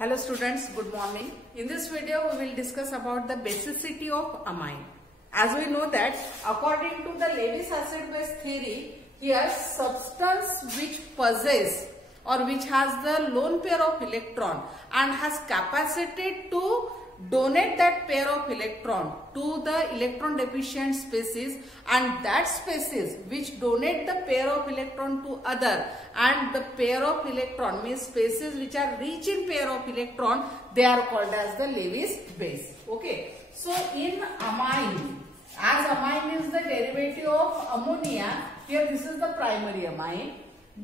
Hello students, good morning. In this video we will discuss about the basicity of amine. As we know that according to the Lewis acid-base theory, here substance which possess or which has the lone pair of electron and has capacity to donate that pair of electron to the electron deficient species, and that species which donate the pair of electron to other and the pair of electron means species which are rich in pair of electron, they are called as the Lewis base. Okay. So in amine, as amine is the derivative of ammonia, here this is the primary amine.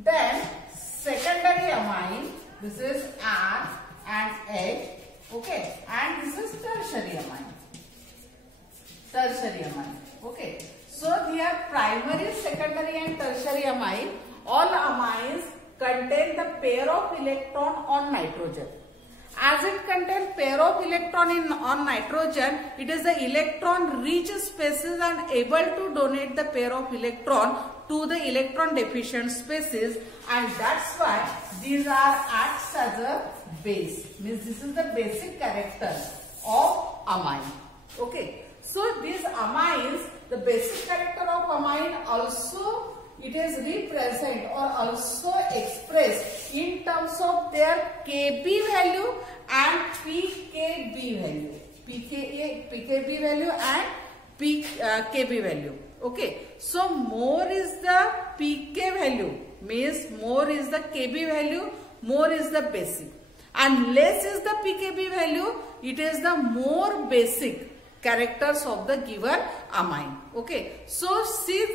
Then secondary amine, this is R and H. Okay, and this is tertiary amine. Tertiary amine. Okay, so here primary, secondary and tertiary amine, all amines contain the pair of electron on nitrogen. As it contains pair of electron on nitrogen, it is the electron rich species and able to donate the pair of electron to the electron deficient species, and that's why these are acts as a base. Means this is the basic character of amine. Okay. So these amines, the basic character of amine also it is represent or also expressed in terms of their Kb value and pKb value. pKb value and Kb value. Okay. So more is the pK value, means more is the Kb value, more is the basic, and less is the pKb value, it is the more basic characters of the given amine. Okay. So see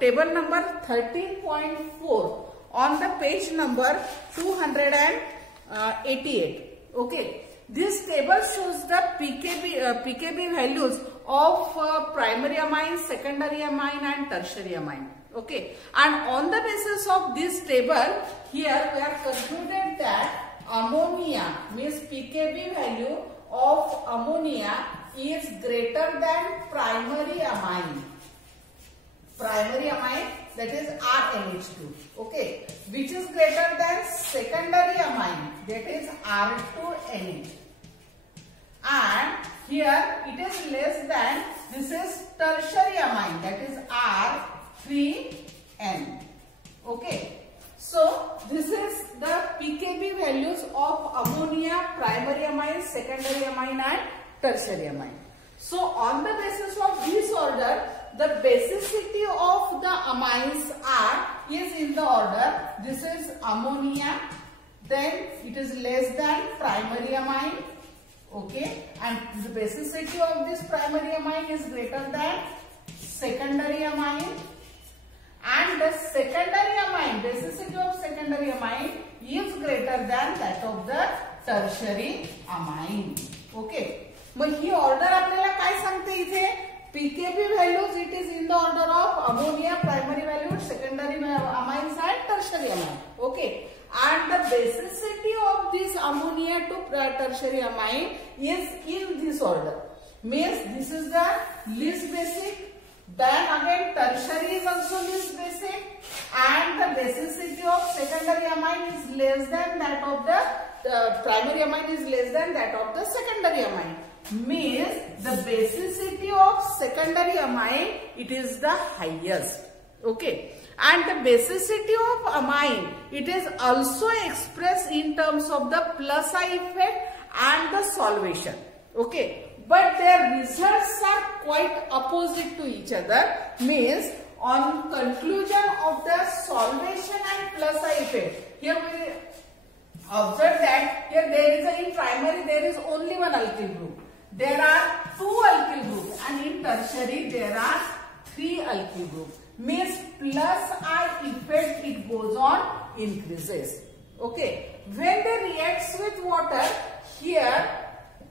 table number 13.4 on the page number 288. Okay. This table shows the pKb values of primary amine, secondary amine and tertiary amine. Okay. And on the basis of this table, here we have concluded that ammonia means pKb value of ammonia is greater than primary amine. Primary amine, that is RNH2. Okay. Which is greater than secondary amine, that is R2NH. And here it is less than, this is tertiary amine, that is R3N. Okay. So this is the pKb values of ammonia, primary amine, secondary amine and tertiary amine. So on the basis of this order, the basicity of the amines is in the order, this is ammonia, then it is less than primary amine. Okay, and the basicity of this primary amine is greater than secondary amine, and the secondary amine, basicity of secondary amine is greater than that of the tertiary amine. Okay. Mug he order आपल्याला काय सांगते इथे, pKb values it is in the order of ammonia, primary value, secondary amines and tertiary amine. Okay. And the basicity of this ammonia to tertiary amine is in this order. Means this is the least basic, then again tertiary is also least basic, and the basicity of secondary amine is less than that of the primary amine is less than that of the secondary amine. Means the basicity of secondary amine it is the highest. Okay. And the basicity of amine it is also expressed in terms of the plus I effect and the solvation. Okay. But their results are quite opposite to each other. Means on conclusion of the solvation and plus I effect, here we observe that here there is in primary there is only one alkyl group. There are two alkyl groups, and in tertiary there are three alkyl groups. Means plus I effect it goes on increases. Okay. When they reacts with water, here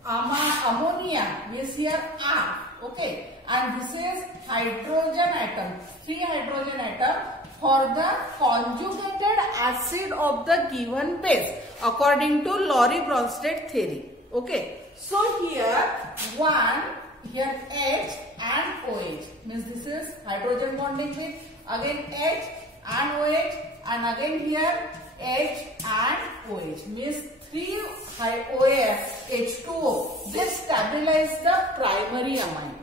ammonia means here R. Okay. And this is hydrogen atom, 3 hydrogen atom for the conjugated acid of the given base according to Lowry-Bronsted theory. Okay. So here here H and OH means this is hydrogen bonding with again H and OH, and again here H and OH means 3OF H2O. They stabilize the primary amine.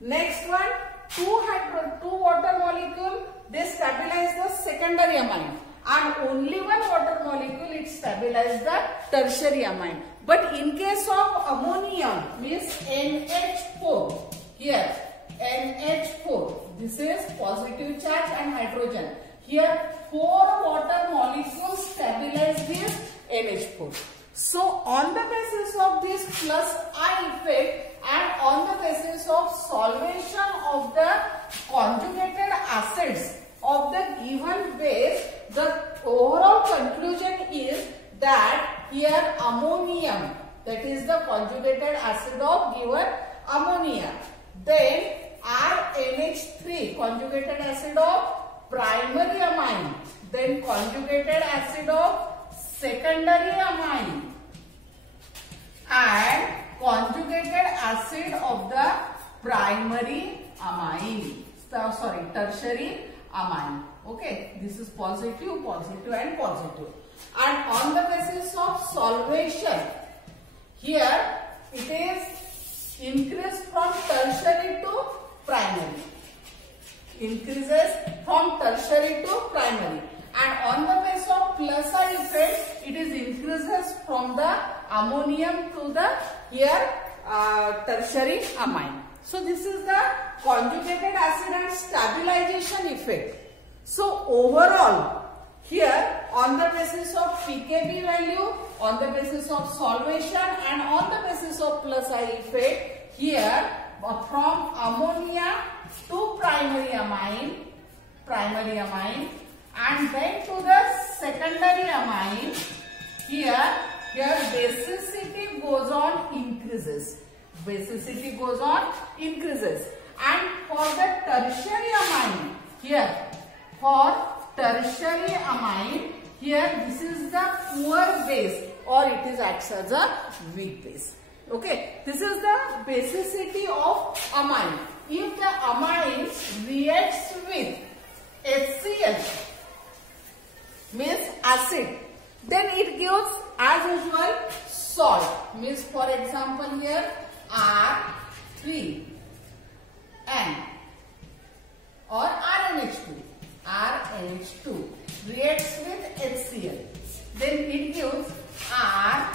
Next one, two water molecule, they stabilize the secondary amine, and only one water molecule it stabilize the tertiary amine. But in case of ammonium, means NH4, here NH4, this is positive charge and hydrogen. Here 4 water molecules stabilize this NH4. So on the basis of this plus I effect and on the basis of solvation of the conjugated acids of the given base, the overall conclusion is that here ammonium, that is the conjugated acid of given ammonia, then RNH3, conjugated acid of primary amine, then conjugated acid of secondary amine, and conjugated acid of the primary amine, tertiary amine. Okay, this is positive, positive and positive. And on the basis of solvation, here it is increased from tertiary to primary. Increases from tertiary to primary. And on the basis of plus I effect, it is increases from the ammonium to the here tertiary amine. So this is the conjugated acid and stabilization effect. So overall, here on the basis of pKb value, on the basis of solvation and on the basis of plus I effect, here from ammonia to primary amine, and then to the secondary amine, here basicity goes on increases. Basicity goes on increases. And for the tertiary amine, here for tertiary amine, here this is the poor base or it is acts as a weak base. Okay, this is the basicity of amine. If the amine reacts with HCl, means acid, then it gives as usual salt. Means for example here R3N or RNH2 reacts with HCl. Then it gives R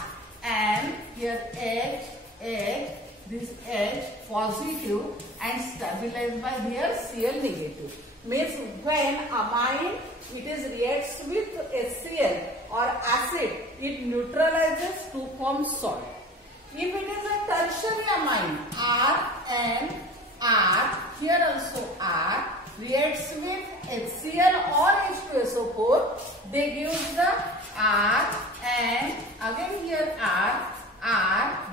and here H, this H positive and stabilized by here Cl negative. Means when amine it is reacts with HCl or acid, it neutralizes to form salt. If it is a tertiary amine, R and R, here also R, reacts with HCl or H2SO4, they give the R and again here R,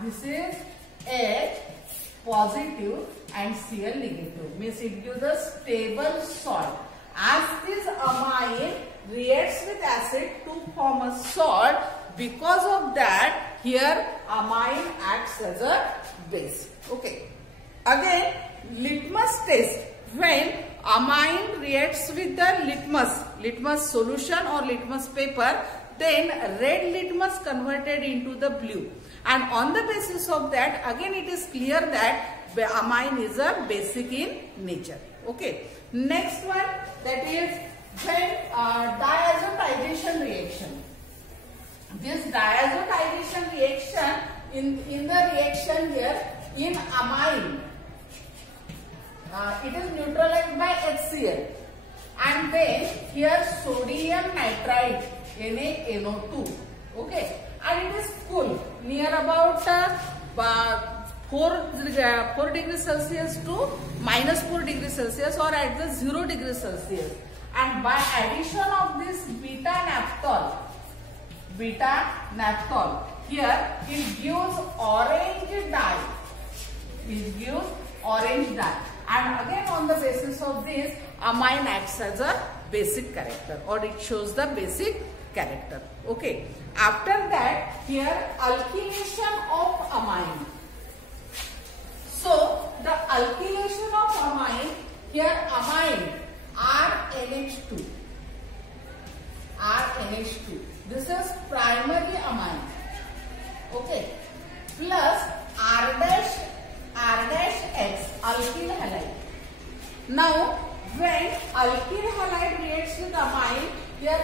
this is H positive and Cl negative. Means it gives a stable salt. As this amine reacts with acid to form a salt, because of that here amine acts as a base. Okay. Again, litmus test. When amine reacts with the litmus solution or litmus paper, then red litmus converted into the blue. And on the basis of that, again it is clear that amine is a basic in nature. Okay. Next one, that is when diazotization reaction. This diazotization reaction, in the reaction here in amine, it is neutralized by HCl, and then here sodium nitrite NaNO2. Okay, and it is cool near about 4 degrees Celsius to minus 4 degrees Celsius or at the 0 degrees Celsius. And by addition of this beta naphthol, here it gives orange dye. And again on the basis of this, amine acts as a basic character or it shows the basic character. Okay. After that, here alkylation of amine. So the alkylation of amine, here amine RNH2. This is primary amine. Okay. Plus R dash X alkyl halide. Now when alkyl halide reacts with amine, here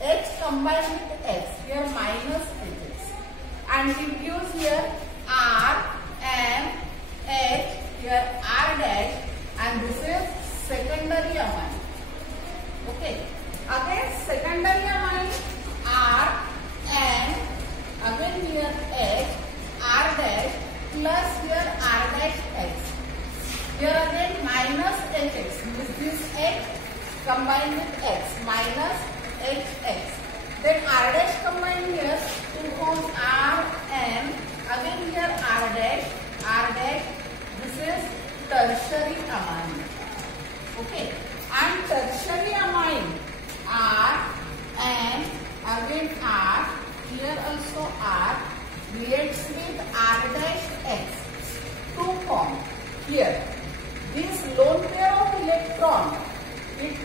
H combined with X, here minus H, and we use here R and H, here R dash, and this is secondary amine. Okay. Again secondary amine R and again here H, R dash plus here R dash X. Here again minus HX. This X combined with X minus HX. Then R dash combined here to form R and again here R dash. This is tertiary amine. Okay. And tertiary amine R and again R, here also R reacts with R dash X to form here this lone pair of electron. It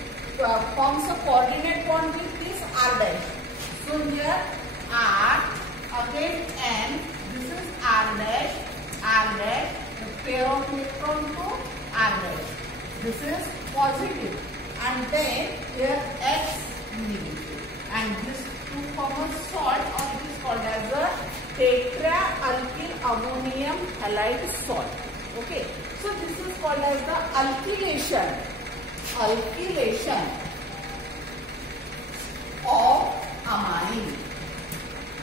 forms a coordinate bond with this R dash. So here R again N, this is R dash, the pair of electron to R dash. This is positive, and then here X negative, and this to form a salt, or it is called as a tetraalkyl ammonium halide salt. Okay, so this is called as the alkylation of amine.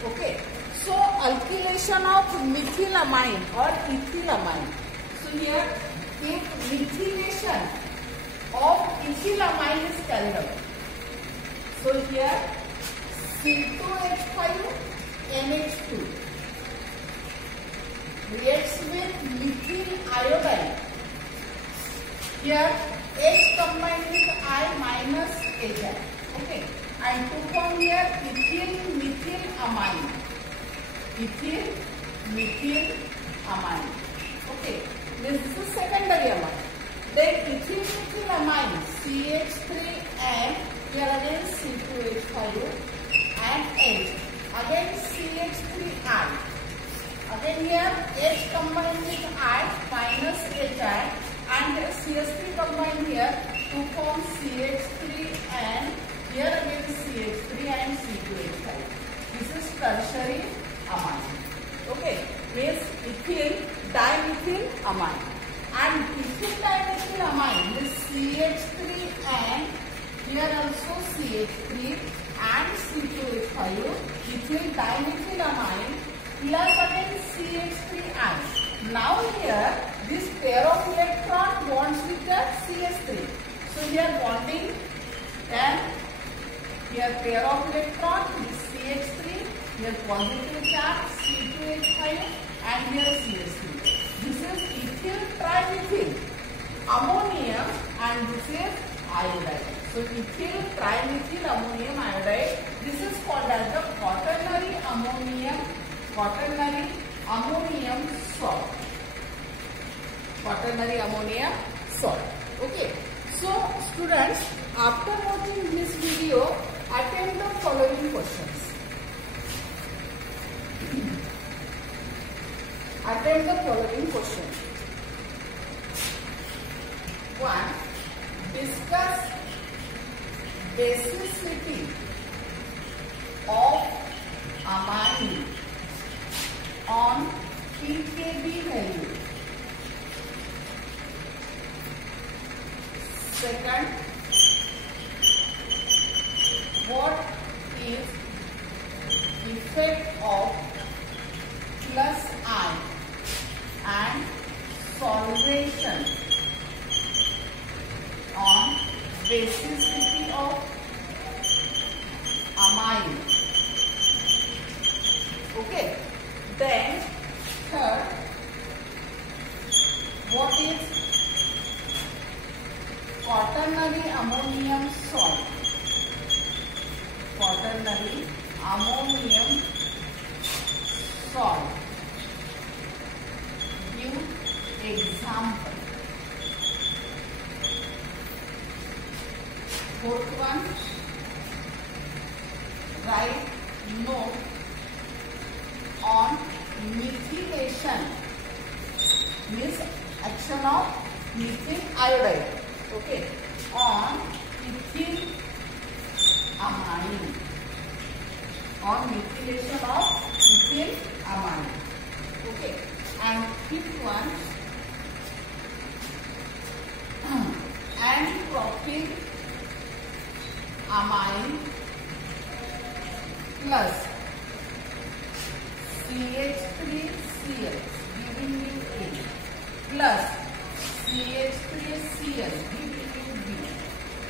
Okay, so alkylation of methylamine or ethylamine. So here if methylation of ethylamine is carried out, so here C2H5 NH2 reacts with methyl iodide. Here H combined with I minus HI. Okay, and to form here ethyl methyl amine. Okay, this is the secondary amine. Then ethyl methyl amine CH3 and here again C2H5 and H. Again CH3I. Again here H combined with I minus HI, and CH3 combined here to form CH3 and here again CH3 and C2H5. This is tertiary amine. Okay, means ethyl dimethyl amine. And ethyl dimethyl amine is CH3 and here also CH3 and C2H5, ethyl dimethyl amine plus again CH3I. Now here this pair of electron bonds with the CH3. So here bonding, and here pair of electron with CH3, here positive charge C2H5 and here CH3. This is ethyl trimethyl ammonium and this is iodide. So ethyl trimethyl ammonium iodide, this is called as the quaternary ammonium salt. Quaternary ammonium salt. Okay. So students, after watching this video, attempt the following questions. Attempt the following questions. 1. Discuss basicity of amine on pKb value. Second, what is effect of plus I and solvation on basicity of amine? Okay. Then third, what is quaternary ammonium salt? Quaternary ammonium salt. Give example. Fourth one, write note on methylation, means action of methyl iodide. Okay, on ethyl amine, on methylation of ethyl amine. Okay, and fifth one, and propyl amine plus CH3Cl giving you A plus CH3Cl giving you B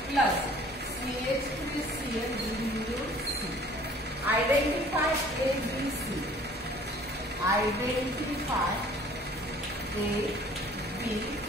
plus CH3Cl giving you C. Identify A, B, C. Identify A, B,